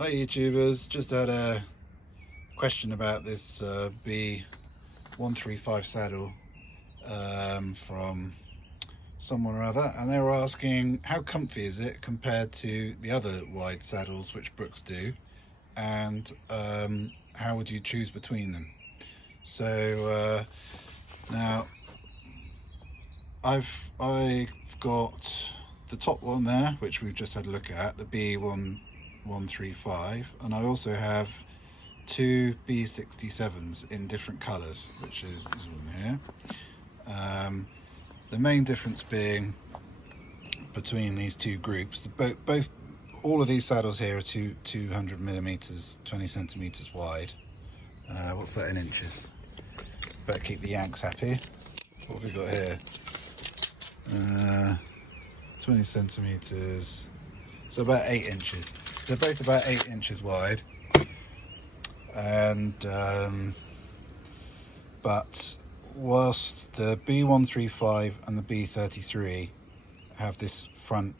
Hi YouTubers, just had a question about this B135 saddle from someone or other, and they were asking how comfy is it compared to the other wide saddles which Brooks do, and how would you choose between them. So now I've got the top one there, which we've just had a look at, the B135, and I also have two B67s in different colours, which is this one here. The main difference being between these two groups, all of these saddles here are 200 millimeters, 20 centimeters wide. What's that in inches? Better keep the Yanks happy. What have we got here? 20 centimeters, so about 8 inches. So both about 8 inches wide, and but whilst the B135 and the B33 have this front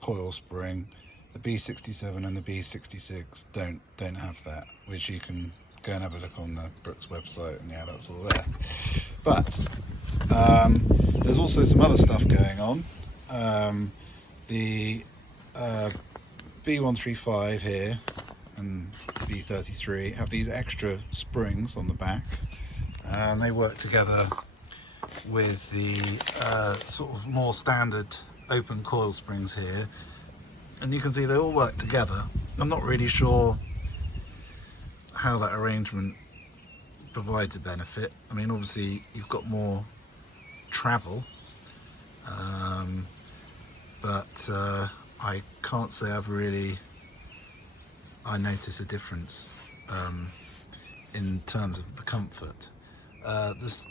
coil spring, the B67 and the B66 don't have that, which you can go and have a look on the Brooks website, and yeah, that's all there. But there's also some other stuff going on. The B135 here and B33 have these extra springs on the back, and they work together with the sort of more standard open coil springs here, and you can see they all work together. I'm not really sure how that arrangement provides a benefit. I mean, obviously you've got more travel, but I can't say I notice a difference in terms of the comfort. This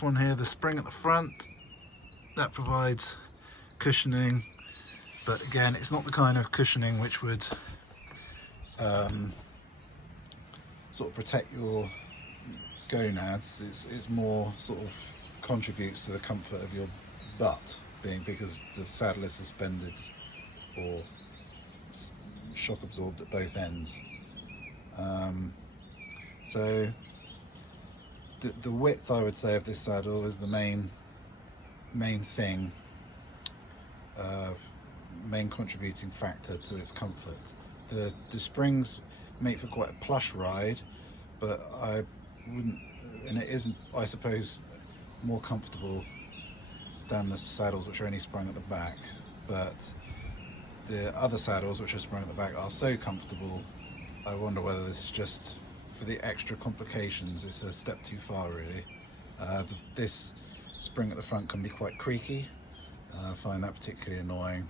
one here, the spring at the front, that provides cushioning, but again, it's not the kind of cushioning which would sort of protect your gonads. It's more sort of contributes to the comfort of your butt, because the saddle is suspended or shock absorbed at both ends. So the width, I would say, of this saddle is the main thing, main contributing factor to its comfort. The springs make for quite a plush ride, but I wouldn't, and it isn't, I suppose, more comfortable than the saddles which are only sprung at the back. But the other saddles which are sprung at the back are so comfortable, I wonder whether this is just for the extra complications, it's a step too far really. This spring at the front can be quite creaky. I find that particularly annoying,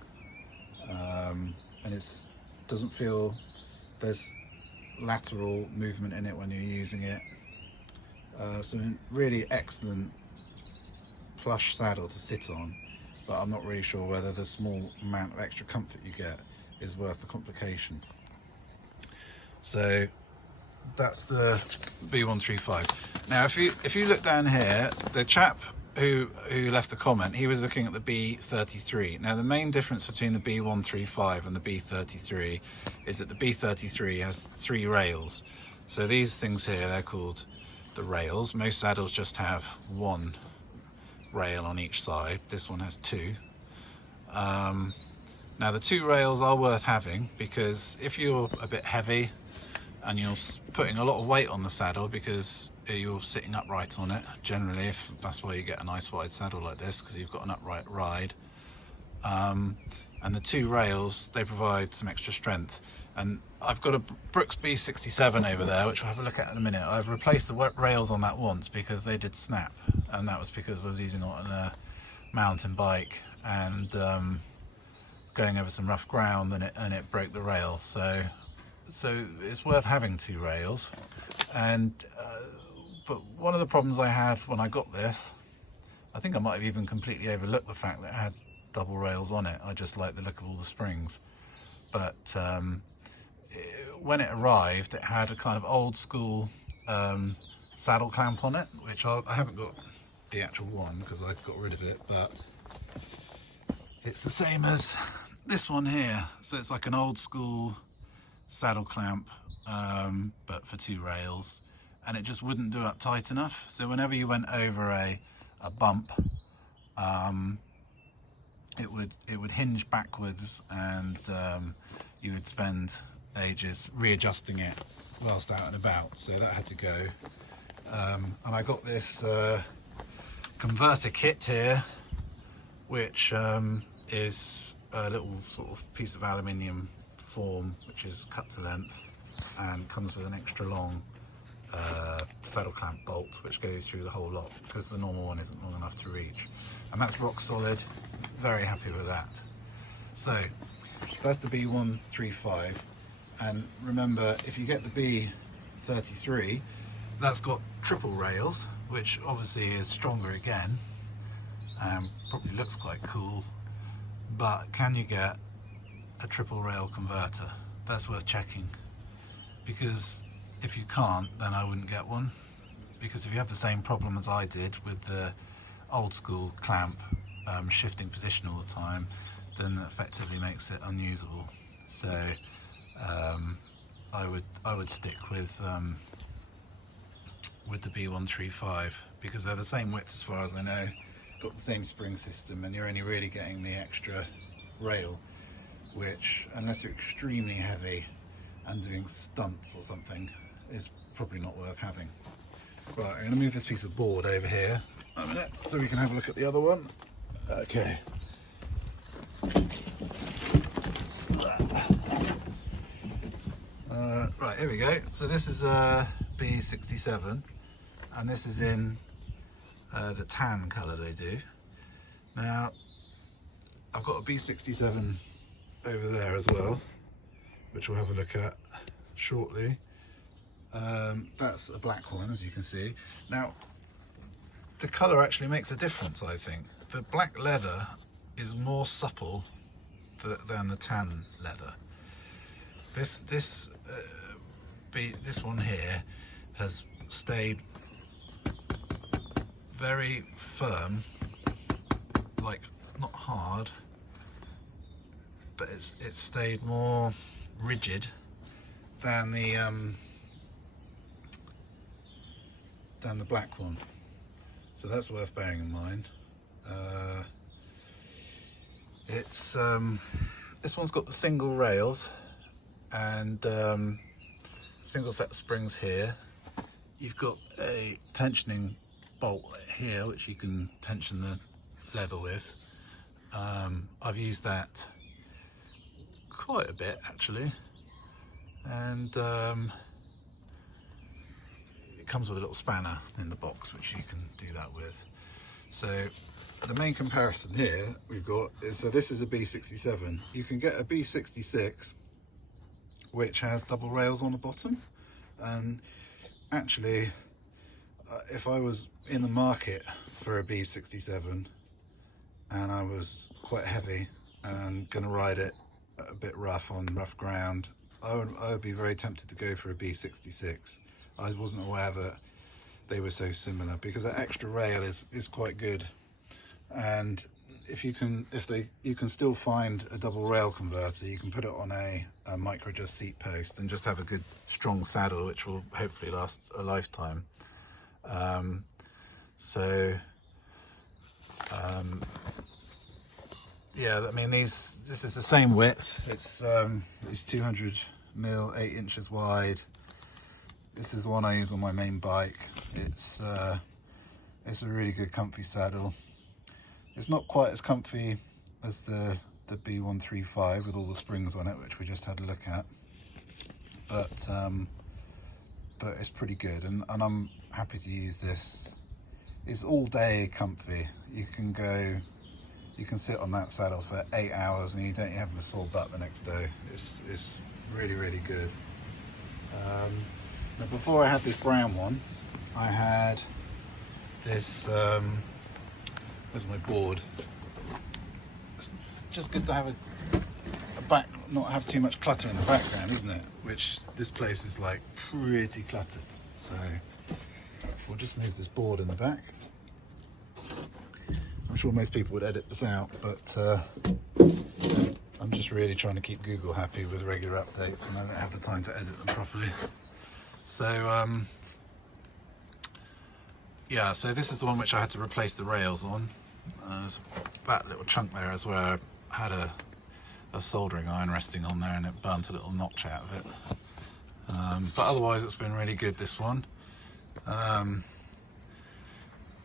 and it doesn't feel there's lateral movement in it when you're using it. So really excellent plush saddle to sit on, but I'm not really sure whether the small amount of extra comfort you get is worth the complication. So that's the B135. Now if you look down here, the chap who left the comment, he was looking at the B33. Now the main difference between the B135 and the B33 is that the B33 has 3 rails. So these things here, they're called the rails. Most saddles just have 1 rail on each side. This one has 2. Now the 2 rails are worth having, because if you're a bit heavy and you're putting a lot of weight on the saddle, because you're sitting upright on it generally, if that's why you get a nice wide saddle like this, because you've got an upright ride, and the 2 rails, they provide some extra strength. And I've got a Brooks B67 over there, which we'll have a look at in a minute. I've replaced the rails on that once because they did snap, and that was because I was using it on a mountain bike and going over some rough ground, and it broke the rail. So it's worth having 2 rails. And but one of the problems I had when I got this, I think I might have even completely overlooked the fact that it had double rails on it. I just like the look of all the springs, but when it arrived, it had a kind of old school saddle clamp on it, which I haven't got the actual one because I got rid of it, but it's the same as this one here. So it's like an old school saddle clamp, but for 2 rails, and it just wouldn't do up tight enough. So whenever you went over a bump, it would hinge backwards, and you would spend ages readjusting it whilst out and about. So that had to go. And I got this converter kit here, which is a little sort of piece of aluminium form which is cut to length and comes with an extra long saddle clamp bolt which goes through the whole lot, because the normal one isn't long enough to reach, and that's rock solid. Very happy with that. So that's the B135, and remember, if you get the B33, that's got triple rails, which obviously is stronger again, probably looks quite cool, but can you get a triple rail converter? That's worth checking, because if you can't, then I wouldn't get one, because if you have the same problem as I did with the old school clamp, shifting position all the time, then that effectively makes it unusable. So I would stick with the B135, because they're the same width as far as I know, got the same spring system, and you're only really getting the extra rail, which, unless you're extremely heavy and doing stunts or something, is probably not worth having. Right, I'm going to move this piece of board over here a minute so we can have a look at the other one. Okay. Right, here we go. So this is a B67, and this is in the tan colour they do. Now, I've got a B67 over there as well, which we'll have a look at shortly. That's a black one, as you can see. Now, the colour actually makes a difference, I think. The black leather is more supple than the tan leather. This one here has stayed very firm, like not hard, but it's stayed more rigid than the black one. So that's worth bearing in mind. This one's got the single rails and single set of springs here. You've got a tensioning bolt here which you can tension the leather with. I've used that quite a bit actually, and it comes with a little spanner in the box which you can do that with. So the main comparison here we've got is, so this is a B67. You can get a B66 which has double rails on the bottom, and actually if I was in the market for a B67 and I was quite heavy and gonna ride it a bit rough on rough ground, I would be very tempted to go for a B66. I wasn't aware that they were so similar, because that extra rail is quite good, and you can still find a double rail converter, you can put it on a micro adjust seat post and just have a good strong saddle which will hopefully last a lifetime. Yeah, I mean this is the same width. It's 200mm, 8 inches wide. This is the one I use on my main bike. It's a really good comfy saddle. It's not quite as comfy as the B135 with all the springs on it, which we just had a look at, but it's pretty good, and I'm happy to use this. It's all day comfy. You can sit on that saddle for 8 hours and you don't have a sore butt the next day. It's really good. Now, before I had this brown one, I had this, where's my board? It's just good to have a back, not have too much clutter in the background, isn't it? Which this place is like pretty cluttered. So we'll just move this board in the back. I'm sure most people would edit this out, but I'm just really trying to keep Google happy with regular updates, and I don't have the time to edit them properly. So yeah, so this is the one which I had to replace the rails on. That little chunk there is where I had a soldering iron resting on there, and it burnt a little notch out of it. But otherwise it's been really good, this one.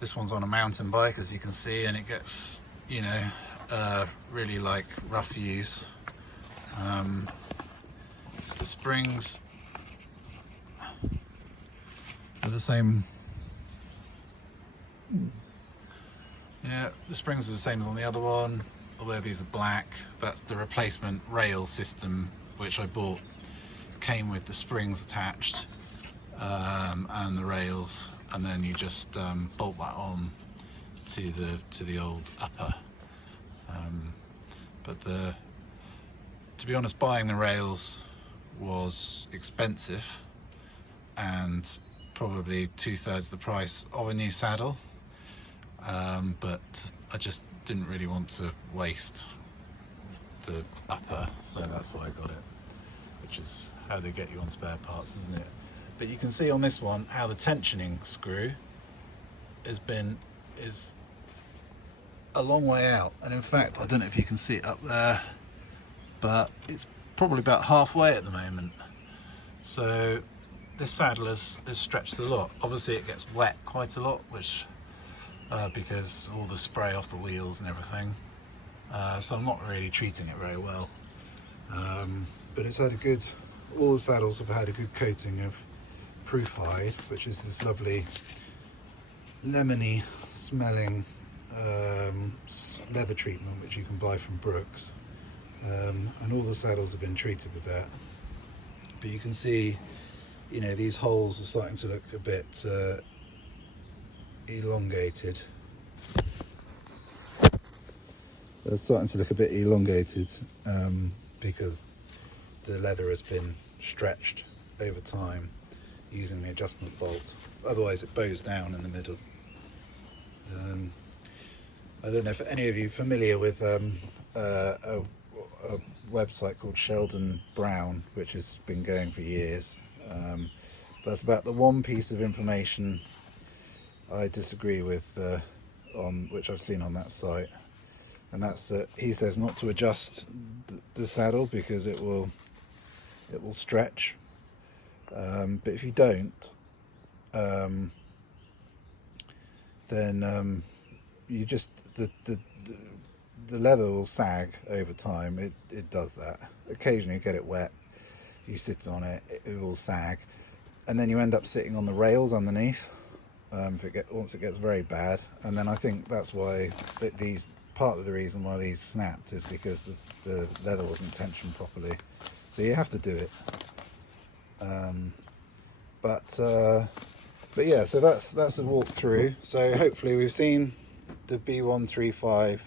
This one's on a mountain bike, as you can see, and it gets, you know, really like rough use. The springs are the same. Yeah, the springs are the same as on the other one, although these are black. That's the replacement rail system which I bought. Came with the springs attached and the rails, and then you just bolt that on to the old upper. But to be honest, buying the rails was expensive and probably 2/3 the price of a new saddle. But I just didn't really want to waste the upper, so that's why I got it, which is how they get you on spare parts, isn't it? But you can see on this one how the tensioning screw is a long way out, and in fact I don't know if you can see it up there, but it's probably about halfway at the moment. So this saddle is stretched a lot. Obviously it gets wet quite a lot, which because all the spray off the wheels and everything, so I'm not really treating it very well, but it's had a good, all the saddles have had a good coating of proof hide, which is this lovely lemony smelling leather treatment which you can buy from Brooks, and all the saddles have been treated with that. But you can see, you know, these holes are starting to look a bit elongated. They're starting to look a bit elongated because the leather has been stretched over time using the adjustment bolt. Otherwise it bows down in the middle. I don't know if any of you are familiar with a website called Sheldon Brown, which has been going for years. That's about the one piece of information I disagree with, on which I've seen on that site, and that's that he says not to adjust the saddle because it will stretch. But if you don't, then you just the leather will sag over time. It does that. Occasionally you get it wet, you sit on it, it will sag, and then you end up sitting on the rails underneath. Once it gets very bad, and then I think that's why part of the reason why these snapped is because the leather wasn't tensioned properly. So you have to do it. But yeah, so that's a walk through. So hopefully we've seen the B135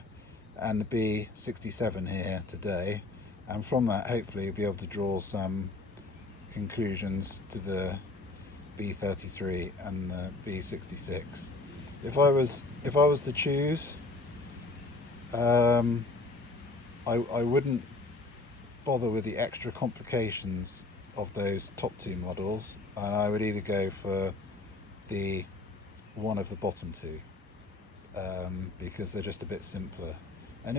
and the B67 here today, and from that hopefully you'll be able to draw some conclusions to the B33 and the B66. If I was to choose, I wouldn't bother with the extra complications of those top two models, and I would either go for the one of the bottom two, because they're just a bit simpler. And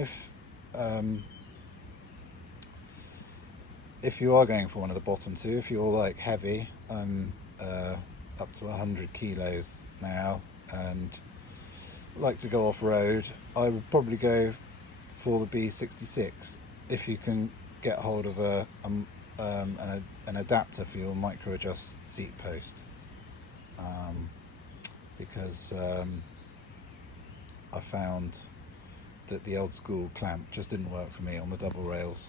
if you are going for one of the bottom two, if you're like heavy, up to 100 kilos now and like to go off-road, I would probably go for the B66 if you can get hold of an adapter for your micro adjust seat post, because I found that the old school clamp just didn't work for me on the double rails.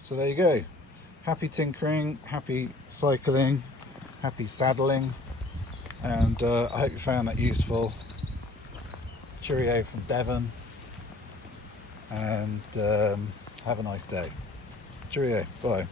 So there you go. Happy tinkering, happy cycling, happy saddling, and I hope you found that useful. Cheerio from Devon, and have a nice day. Cheerio, bye.